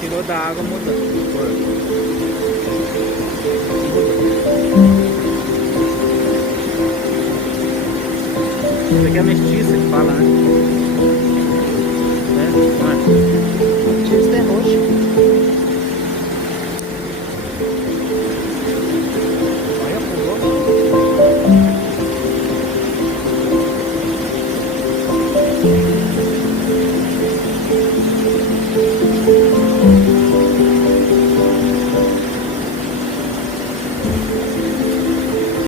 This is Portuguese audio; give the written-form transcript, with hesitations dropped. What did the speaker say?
tirou da água mudando de cor. Isso aqui é mestiça que fala, né? Não é? Mestiça é roxo.